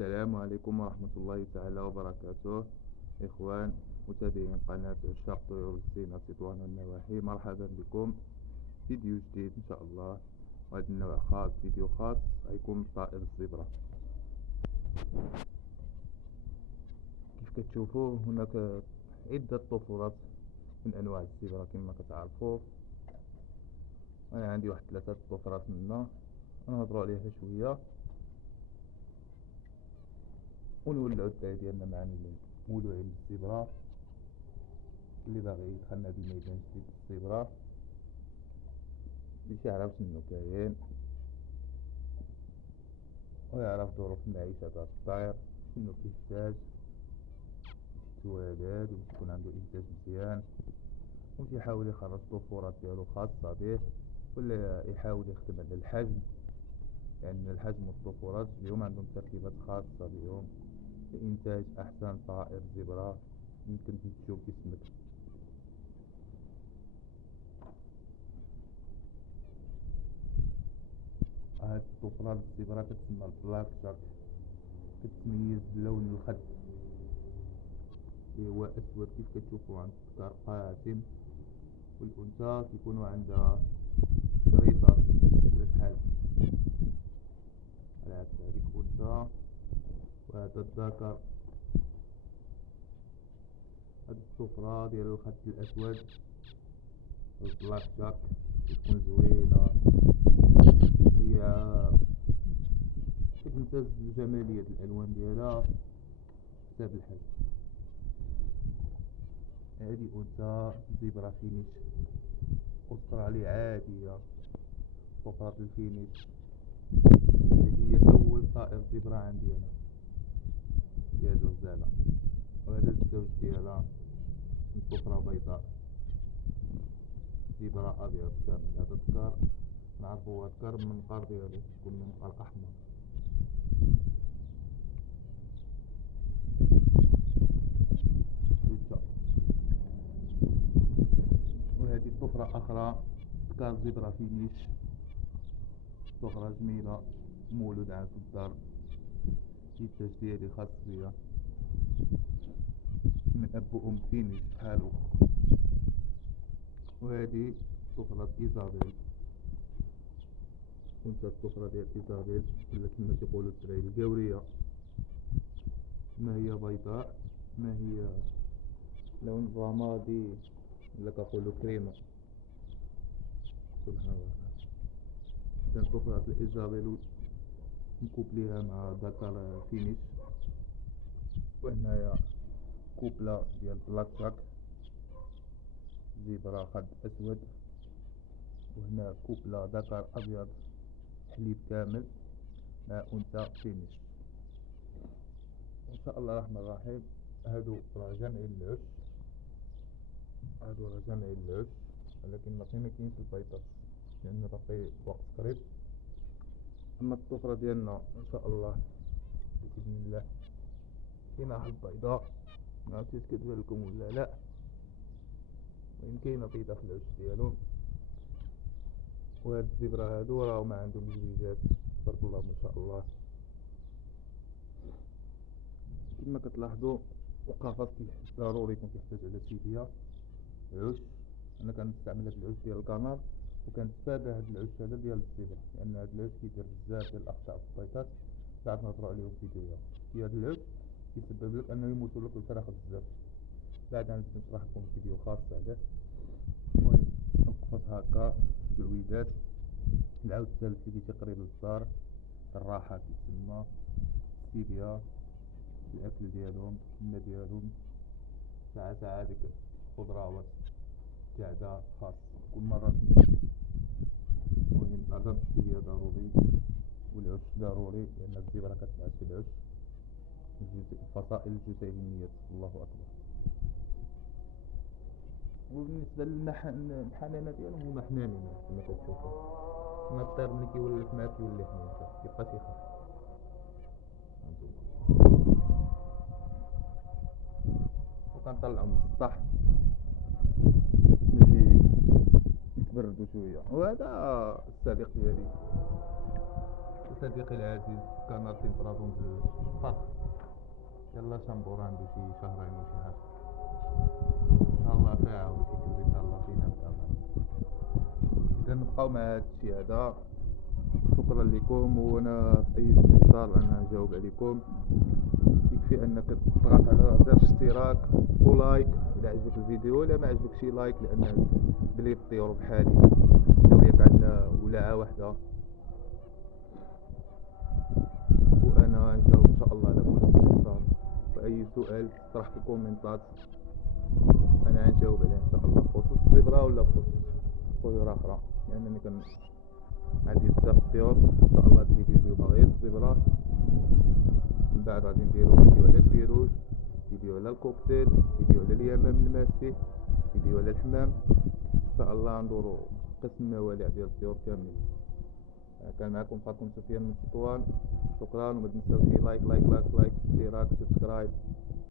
السلام عليكم ورحمة الله تعالى وبركاته. إخوان متابعين قناة عشاق طيور الزينة تطوان والنواحي، مرحبا بكم. فيديو جديد إن شاء الله، وهذا النوع خاص، فيديو خاص هيكون طائر الزبرة. كيف كتشوفوا هناك عدة طفولات من أنواع الزبرة كما كتعرفوا. أنا عندي واحد 3 طفرات منها، نهضروا عليها شوية ونولعو الداي ديالنا مع مولوعين الزبرة. اللي باغي يدخلنا هاد الميدان جديد الزبرة باش يعرف شنو كاين ويعرف ظروف المعيشة تاع الطير، شنو كيحتاج باش يتوالد وباش يكون عنده إنتاج مزيان، وباش يحاول يخرج طفورات ديالو خاصة به، ولا يحاول يخدم على الحجم، لأن الحجم والطفورات اليوم عندهم تركيبات خاصة بهم لإنتاج أحسن طائر زبرة يمكن تشوف جسمك. هاد الطفرات الزبرة كتسمى البلاك جاك، كتميز بلون الخد اللي هو أسود كيف كتشوفوا عند الذكر قاتم، والأنثى كيكونوا عندها شريطات بحال على عكس هاديك الأنثى. وهذا الذكر، هاد الطفرة ديال الخد الأسود البلاك جاك كتكون زوينة، وهي كتمتاز بجمالية الألوان ديالها بسبب الحجم. هادي أنثى زبرة فينيش أسترالي عادية، طفرة الفينيش. هادي هي أول طائر زبرة عندي أنا في هاد الغزالة، وهذا الزوج ديالها طفرة بيضاء زبرة أبيض كامل. هذا الذكر نعرفو هو ذكر من المنقار ديالو يكون منقار أحمر. وهذه الطفرة أخرى ذكر زبرة فينيش، طفرة جميلة مولود عام في الدار، الإنتاج ديالي خاص بيا من أب وأم فينيش بحالو. وهذه طفرة إيزابيل، أنثى الطفرة ديال إيزابيل ولا كما كيقولوا الدراري القورية، ما هي بيضاء، ما هي لون رمادي ولا كنقولوا كريمة. سبحان الله. كانت طفرة الإيزابيل مكوبليها مع ذكر فينيش، وهنايا كوبلة ديال بلاك جاك زبرة خد أسود، وهنا كوبلة ذكر أبيض حليب كامل مع أنثى فينيش. إن شاء الله الرحمن الرحيم. هادو راه جامعين العش، ولكن باقي مكاينش البيضات لأن باقي وقت قريب. أما الطفرة ديالنا إن شاء الله بإذن الله كاينة البيضاء، معرفتش واش كتبان لكم ولا لا، وين كاينة بيضة في العش ديالهم. وهاد الزبرة هادو راهم ما عندهم زويجات تبارك الله ما شاء الله. كما كتلاحظوا القفص ضروري يكون كيحتاج على سيدية عش. انا كنستعمل هاد العش ديال الكنار، وكنتفادى هاد العش هذا ديال الزبرة، لان هاد العش كيدير بزاف ديال الاخطاء في البيضات. بعد نهضروا عليهم في فيديوهات. هاد العش كيسبب لك انه يموتوا لك الفراخ بزاف، بعد غنزيد نشرح لكم فيديو خاص عليه. المهم القفص هكا العويدات. العود الثالث اللي كيجي قريب للدار الراحة كيتسمى سيبيا، الأكل ديالهم الماء ديالهم ساعة هاديك الخضراوات قاعدة خاص كل مرة. المهم العظام السيبيا ضروري، والعش ضروري لأن الزبرة كتعاش في العش. الفصائل الجسيمية الله أكبر. وبالنسبة للحنانة ديالهم هما حنانين كما كتشوفوا. ما الطير ملي كيولف معاك يولي حنين كيبقاش يخاف. وكنطلعو من السطح باش يتبردو شوية. وهذا الصديق ديالي صديقي العزيز كنار تيمبراتور مزوج فخر. يلا شامبور عنده شي شهرين وشي حاجة. تهلا فيها عاود شي تولي تهلا فينا بكامل. إذا نبقاو مع هاد الشي هذا. شكرا لكم، وانا في اي استفسار انا نجاوب عليكم. يكفي انك تضغط على زر اشتراك ولايك اذا عجبك الفيديو، ولا ما عجبك شي لايك، لان بلي طيروا بحالي وياك عندنا ولاعة واحدة، وانا نجاوب ان شاء الله على كل استفسار. واي سؤال طرح في الكومنتات انا نجاوب عليه ان شاء الله، بخصوص الزبرة ولا بخصوص طيور اخرى، لانني كان عندي بزاف الطيور. ان شاء الله هاد الفيديو ديالو غير الزبرة، من بعد غادي نديرو فيديو على البيروج، فيديو على الكوكتيل، فيديو على اليمام الماسي، فيديو على الحمام. ان شاء الله ندورو قسم الموالع ديال الطيور كاملين. كان معكم خاكم سفيان من تطوان. شكرا، وما تنساوش لايك اشتراك سبسكرايب.